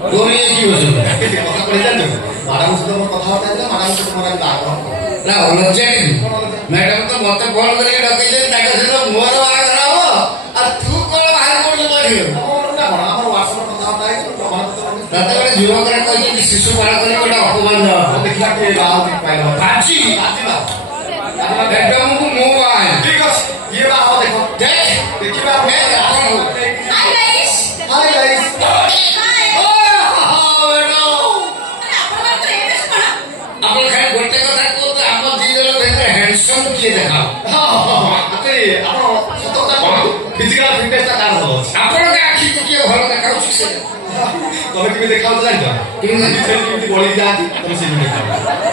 डोरी की वजह କଥା କହି ଜାଣିଛ ମ୍ୟାଡାମ ସହିତ ମୋର କଥାବାର୍ତ୍ତା ହେଇଥିଲା ମ୍ୟାଡାମ ସହିତ ମୋର ଆଜି ବାହାଘର ना लज्जा मैडम तो मत फोन करके डकैले ताके से मोर बाहागर हो आ तू कोन बाहर कोन पड़ियो ଆମର WhatsApp କଥାବାର୍ତ୍ତା ହେଇଛି रात बड़े युवक रे कहि शिशु बालक रे गोटा अपमान ଦେଖିଲା କି ବାହାଘର ପାଇଲା बाची एकदम को मो बाय ଠିକ ଅଛି ଇଏ ବାହାଘର ଦେଖ ଦେଖିବା Hi guys. ହାଇ ଗାଇସ୍ अपन खाली गोटे कथा को तो हम दी जण भेटे हैंडसम किए देखाओ ଆପଣ ସତକଥା କଣ ଫିଜିକାଲ ଫିଟନେସଟା କାହାର ଭଲ ଅଛି अपन के आखि को किए भलो देखाउ से ତମେ କେମିତି ଦେଖାଉଛ ଜାଣିଛ କେମିତି ଗଳି ଯାଆନ୍ତି ତମେ ସେମିତି ଦେଖାଅ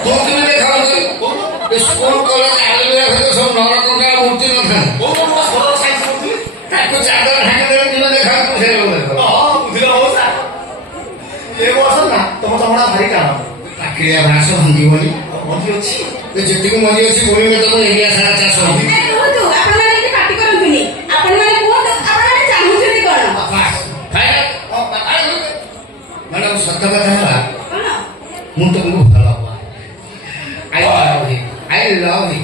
तू किए देखाउ स्कूल कॉलेज आलुया भेटे सब नरकंका मूर्ति न था ସୋଲର ସାଇନ୍ସ କରୁଥିଲି ताको चादर हांगे किए देखाउ से देखो ବୁଝିଲ ହଉ ସାର୍ ଏ ବର୍ଷ ନା ତମ ଚମଡ଼ା ଭାରି ଟାଣ प्रक्रिया भाषा भंगी बोली ମଞ୍ଜି ଅଛି तो जितनी को मजी अच्छी भूमि में तो एरिया सारा चाष हो मैडम सत्य कथा है मु तुमको भला आई लव यू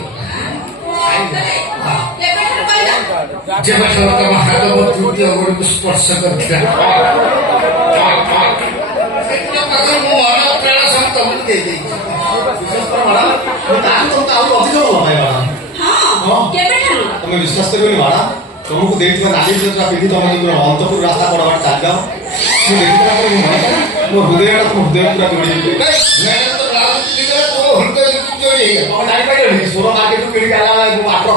जब तुम हाथ में तृतीय अगुड़ को स्पर्श करता ଦେ ଦେଇ ବିଶ୍ୱାସ କର ମ୍ୟାଡାମ ମୁଁ ତାଠୁ ଆହୁରି ଅଧିକ ଭଲ ପାଏ ମ୍ୟାଡାମ ତମେ ବିଶ୍ୱାସ କରିବନି ମ୍ୟାଡାମ ତମକୁ ଦେଇଥିବା ନାଲି ଡ୍ରେସଟା ପିନ୍ଧି ତମେ ଅନ୍ତପୁର ରାସ୍ତା କଡ ବାଟ ଚାଲିଯାଅ ମୁଁ ଦେଖିଲା ପରେ ମୁଁ ମନେ କରେ ମୋ ହୃଦୟଟା ତମ ହୃଦୟ ପୁରା ଯୋଡ଼ି ତମେ ଜାଣିପାରିବନି ସୋର ମାର୍କେଟରୁ କିଣିକି ଆଣିଲା ମୁଁ ମାତ୍ର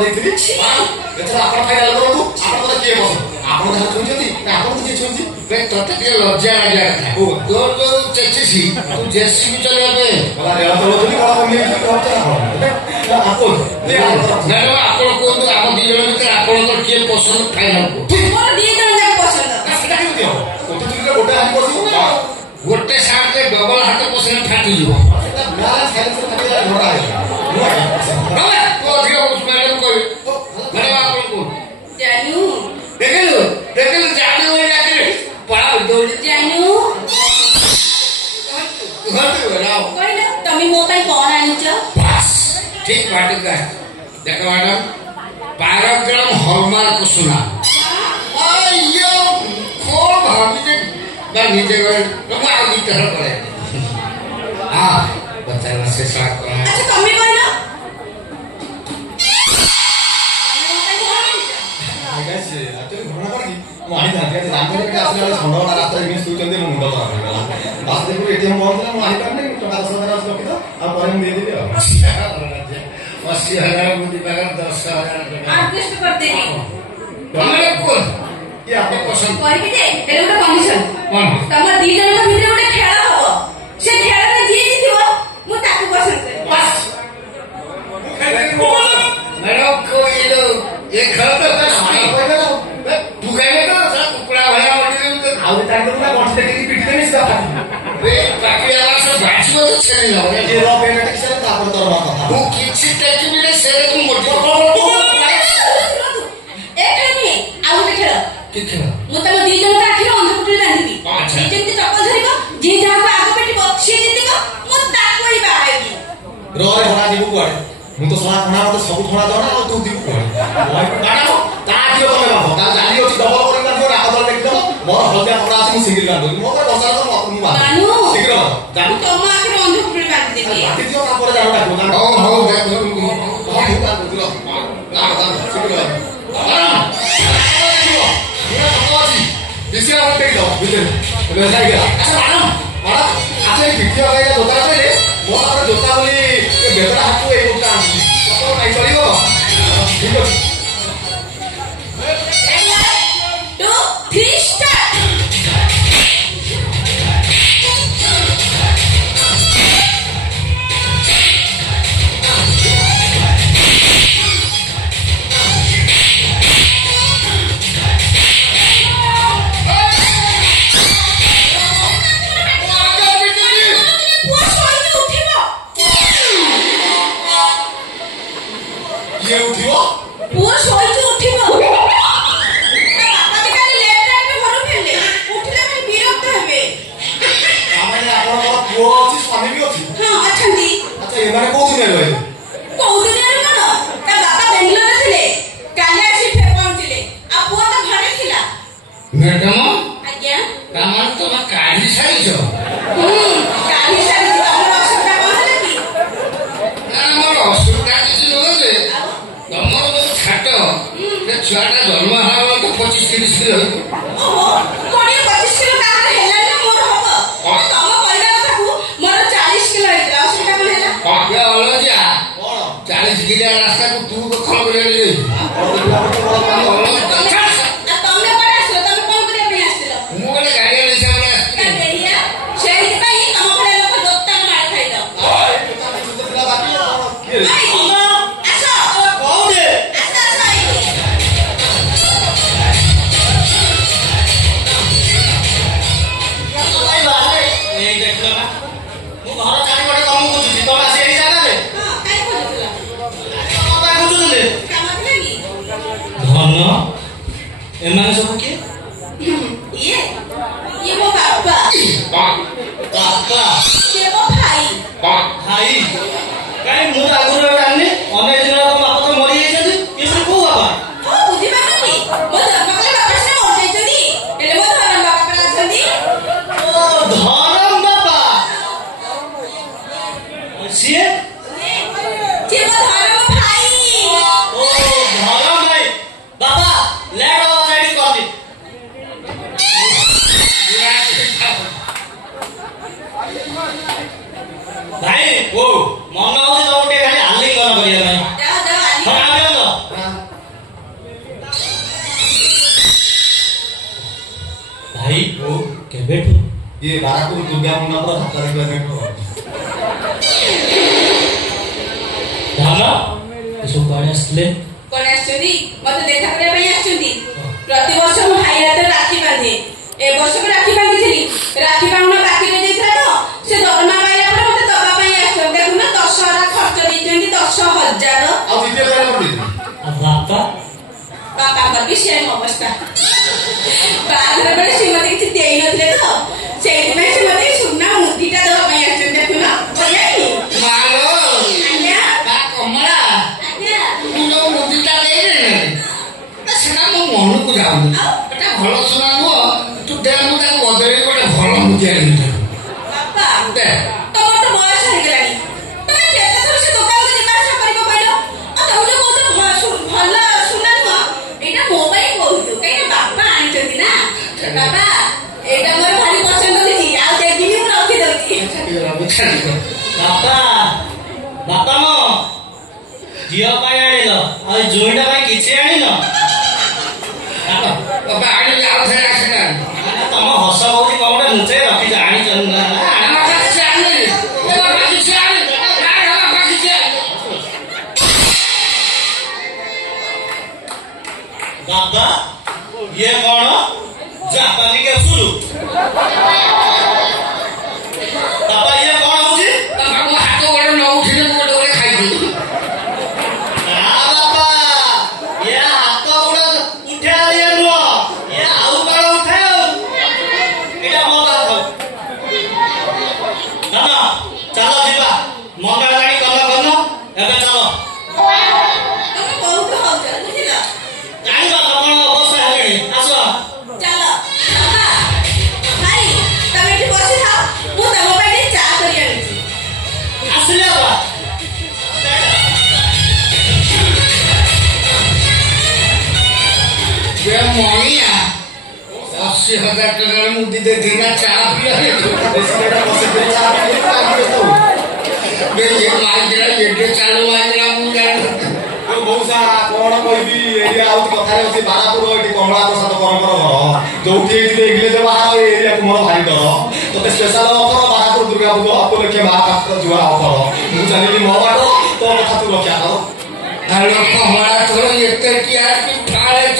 ଦେଇଥିଲି ଏଥର ଆପଣ ଫାଇନାଲ କରନ୍ତୁ ଆପଣ କିଏ ପସନ୍ଦ ଆପଣ ଯାହା ଛୁଇଁଛନ୍ତି ନା ଆପଣଙ୍କୁ କିଏ ଛୁଇଁଛି तोते लज्जा लगे तोर जो चेची तू जेसीबी चले ରେଳ ଚଲାଉଛନ୍ତି କଣ मैडम आपण कोन हम दी जण भीतर आपण किए पसंद फाइनल गोटे साथ डबल हाथ पसंद फाटी जीव मैडम कोई मैडम आपण को देखलु देखलु जानू पढ़ा दौड़ी जानू तमे मो पाई कोन आनिच बस ठीक बात का देखो मैडम 12 ग्राम हॉलमार्क सुना अयो खोल भाभी ने ना नीचे गए तो मैं आगे तरह पड़े हां बच्चा से साथ को अच्छा तमे कहना ମୁଁ ଆଣିଥାନ୍ତି ଜାଣିଥିଲି କି ଆସିଲା ବେଳେ ଷଣ୍ଢଟା ରାସ୍ତାରେ ଏମିତି ଶୋଇଛନ୍ତି ମୋ ମୁଣ୍ଡ ଖରାପ ହେଇଗଲା ବାସ ଦେଖୁ ଏଟିଏମ୍ ବନ୍ଦ ଥିଲା ମୁଁ ଆଣିପାରିନି ଟଙ୍କା 10,000 ଅଛି ରଖିଥାଅ ଆଉ ପରେ ମୁଁ ଦେଇଦେବି ଆଉ 80,000 बुद्धि पाकर 10,000 एडजस्ट कर देनी तुम्हारे कौन ये आपको पसंद कहि के जे एले गोटे कंडीशन कौन तम दी जन के भितर गोटे खेल हो से खेल रे जी जीतिबो मु ताकू पसंद करे बस मैडम को ये घर तो तू कहने तो कुकड़ा भया उठी ଆଉ ତାଙ୍କ ନା ବଞ୍ଚି ଦେଖିକି ପିଟି ଦେବି ସାର୍ वे बाकी आवाज से बाछो छेनी न ଏ ର ପେମେଣ୍ଟ କି ସାର୍ ତାପରେ ତୋର କଥା वो किछि टेकी बिले सेरे को मोटी ए खेल आउ गोटे खेल कि खेल मु तम दी जन का आखिर अंधपुटी बांधिबी अच्छा। जे जेंति चप्पल धरिबो जे जहा को आगे पेटिबो से जितिबो मु ताकू ही बाहाइबी ରରେ ହଣା ଯିବୁ କୁଆଡେ ମୁଁ ତ ଶଳା ଖଣା ମତେ ସବୁ ଖଣା ଜଣା ଆଉ ତୁ ଯିବୁ କୁଆଡେ ମ୍ୟାଡାମ ତା ଦିଅ ତମେ ବାବୁ ତା ଜାଲି ଅଛି ଡବଲ କରି କାଟିବ ରାଗ ଦଳ ଦେଖିଦବ ମୋର ହଳଦିଆ କପଡା ଅଛି ମୁଁ ସିଙ୍ଗିଲ କାଟିଦେବି ମୋ ପାଇଁ ବସା ତ ମୁଁ ମାନୁ ଶୀଘ୍ର ଜାନୁ ତମ ଆଖି अंधपुटी बांधिदेबी କାଟି ଦିଅ ତାପରେ ଜାଣ କାଟିବ हो देख ବେଶୀ ଆଉ ଟେକି ଦବ ବୁଝିଲେ ଯାଇଗଲା ଆଚ୍ଛା ମ୍ୟାଡାମ ମ୍ୟାଡାମ ଆଚ୍ଛା ଏଇ ଭିଡିଓ ଭାଇଟା ଜୋତା କହିଲେ ମୋ ପାଖରେ ଜୋତା ବୋଲି ଏ ବେଦରା ହାତକୁ ଏଇ ଜୋତା ଆଣିଛି ସତ ନାଇଁ ଚଳିବ ଠିକ ଅଛି 1 2 3 स्टार्ट ये उठियो पुआ ମ୍ୟାଡାମ ଆଜ୍ଞା ତାମାନେ ତମେ କାଢି ସାରିଛ? କାଢି ସାରିଛି। ତମର ଅସୁବିଧା କଣ ହେଲା କି? ନା ଆମର ଅସୁବିଧା କିଛି ନୁହେଁ ଯେ ତମର ଯୋଉ ଛାଟ ଛୁଆଟା ଜନ୍ମ ହେଲା ତ 25-30 କିଲୋ ରହିବ। ଓହୋ 20-25 କିଲୋ କାହାର ହେଲା ନା ମୋର ହବ? ତମ କହିବା କଥାକୁ ମୋର 40 କିଲୋ ହେଇଥିଲା। ଅସୁବିଧା କଣ ହେଲା? ଅଲଜିଆ 40 କିଲୋ ରାସ୍ତାକୁ ତୁ ଦଖଲ କରିବାକୁ ଯାଇଛୁ। ତମେ କୁଆଡେ ଆସିଲ? ତମେ କଣ କରିବା ପାଇଁ ଆସିଥିଲ? ମୁଁ ଗୋଟେ ଗାଡିଆ ହିସାବରେ ଆସିଥିଲି। ସେଇଥିପାଇଁ ତମ ଭଳିଆ ଲୋକ ଦୋକାନ ମାର ଖାଇଲ। ଏମାନେ ସବୁ କିଏ? ଇଏ ମୋ ବାପା। ବାପା ସିଏ ମୋ ଭାଇ। ଭାଇ କାଇଁ ମୁଁ ତ ଆଗରୁ ଜାଣିନି। ଅନେକ ଦିନ ତମ ବାପା ତ ମରିଯାଇଛନ୍ତି। ଏ ସବୁ କୋଉ ବାପା? ବୁଝିପାରୁନି? ମୋ ଜନ୍ମକାଳ ବାପା ସିନା ମରିଯାଇଛନ୍ତି, ହେଲେ ମୋ ଧରମ ବାପା ପରା ଅଛନ୍ତି। ଓ ଧରମ ବାପା। ସିଏ ସିଏ ମୋ ଧରମ ଭାଇ। ଓ ଧରମ ଭାଇ। ବାପା ଲେଟ୍ ହବ ଯାଇକି କଲି। ଭାଇ ଓ ମନ ହଉଛି ତମକୁ ଟିକେ ଖାଲି ଆଲିଙ୍ଗନ କରିବା ପାଇଁ। ଭାଇ ଓ କେବେଠୁ ଇଏ ବାରାପୁର ଦୁର୍ଗା ମଣ୍ଡପର ହାତରେ କେବେଠୁ ଧନ ଏସବୁ କଣ ଆସିଥିଲେ? କଣ ଆସିଛନ୍ତି? ମତେ ଦେଖା କରିବା ପାଇଁ ଆସିଛନ୍ତି। ପ୍ରତିବର୍ଷ ମୋ ଭାଇ ହାତରେ ରାକ୍ଷୀ ବାନ୍ଧେ। ଏ ବର୍ଷକୁ ରାକ୍ଷୀ ବାନ୍ଧିଥିଲି। ରାକ୍ଷୀ ବାନ୍ଧନ ବାକି ରହିଯାଇଥିଲା ତ ସେ ଦରମା ପାଇଲା ପରେ ମତେ ଦବା ପାଇଁ ଆସିଛନ୍ତି। ଦେଖୁନ ଦଶହରା ଖର୍ଚ୍ଚ ଦେଇଛନ୍ତି 10,000। ଆଉ ବାପା ବାପାଙ୍କର ବି ସେମ୍ ଅବସ୍ଥା। ବାହାଘର ବେଳେ ସେ ମତେ କିଛି ଦେଇନଥିଲେ ତ ସେଇଥିପାଇଁ ସେ ମତେ ସୁନା ମୁଦିଟା ଦବା ପାଇଁ ଆସିଛନ୍ତି। ଦେଖୁନ କମଳା ଆଜ୍ଞା ମୁଁ ଯୋଉ ମୁଦିଟା ଦେଇଦେଲି ସେଟା ମୋ ମନକୁ ଯାଉନି। ଏଟା ଭଲ ସୁନା ନୁହଁ। ତୁ ଦେହ ମୁଁ ତାକୁ ବଦଳେଇ ଗୋଟେ ଭଲ ମୁଦି ଆଣିବି। ବାପା ତମର ତ ବୟସ ହେଇଗଲାଣି। ତମେ କେତେ ଥର ସେ ଦୋକାନକୁ ଯିବା ଆସିବା କରିବ କହିଲ? ଆଉ ତମେ ଯୋଉ କହୁଛ ଭଲ ସୁନା ନୁହଁ, ଏଇଟା ମୋ ପାଇଁ କହୁଛୁ କାହିଁକି ବାପା ଆଣିଛନ୍ତି ନା। ବାପା ଏଇଟା ମୋର ଭାରି ପସନ୍ଦ ହେଇଛି। ଆଉ ଦେବିନି, ମୁଁ ରଖିଦଉଛି। ବାପା ବାପା ମୋ ଝିଅ ପାଇଁ ଆଣିଲ ଆଉ ଜୋଇଁଟା ପାଇଁ କିଛି ଆଣିନ? ବାପା ଆଣିଲି ଆଉ ଥରେ ଆସିଲାଣି। ତମ ହସ ହଉଛି କଣ ଗୋଟେ ଲୁଚେଇ ରଖିଛ। ଆଣିଛ ନା? ବାପା ଇଏ କଣ ଜାପାନୀ କେଶୁରୁ? ବାପା ଇଏ କଣ ହଉଛି? ବାପା ମୋ ହାତ ଗୋଡ ନ ଉଠିଲେ ମୁଁ ଗୋଟେ ଗୋଟେ ଖାଇଦେବି। ବାପା ଇଏ ହାତ ଗୋଡ ଉଠେଇବା ଇଏ ନୁହଁ। ଇଏ ଆଉ କଣ ଉଠେ ଆଉ। ଏଇଟା ମୋ ହାତ। ଚାଲ ଚାଲ ଯିବା। ମନ ହେଲାଣି କଲ କଲ। ଏବେ ଚାଲ। ବହୁତ ହଉଛ ବୁଝିଲ। ଜାଣିଲ କଣ ଅବସ୍ଥା ହେଲେଣି। ଆସ ଚାଲ ବାପା ଭାଇ ତମେ ଏଠି ବସିଥାଅ, ମୁଁ ତମ ପାଇଁ ଟିକେ ଚା କରି ଆଣୁଛି। ଆସିଲେ ବାପା। ମଣିଆ 80,000 ଟଙ୍କାର ମୁଦି ଦେଇକିନା ଚା ପିଇଲା ଏତେ ଚାଲୁ ମାଇକିନା ମୁଁ ଜାଣିନି। ମଉସା କଣ କହିବି। ଏରିଆ ହଉଛି କଥାରେ ଅଛି ବାରାପୁର ଏଠି କମଳା ପ୍ରସାଦ କରଙ୍କର ଘର। ଯୋଉଠି ଏଇଠି ଇଂଲିଶ ବାହାର ଏରିଆକୁ ମୋର ଭାରି ଡର। ତତେ ସ୍ପେଶାଲ ଅଫର ବାରାପୁର ଦୁର୍ଗା ପୂଜା ଉପଲକ୍ଷେ ମହାପାତ୍ର ଜୁଆ ଅଫର। ମୁଁ ଚାଲିଲି ମୋ ବାଟ ତୋ କଥା ତୁ ରକ୍ଷା କର। କମଳା ତୋର ଏତେ କିଆ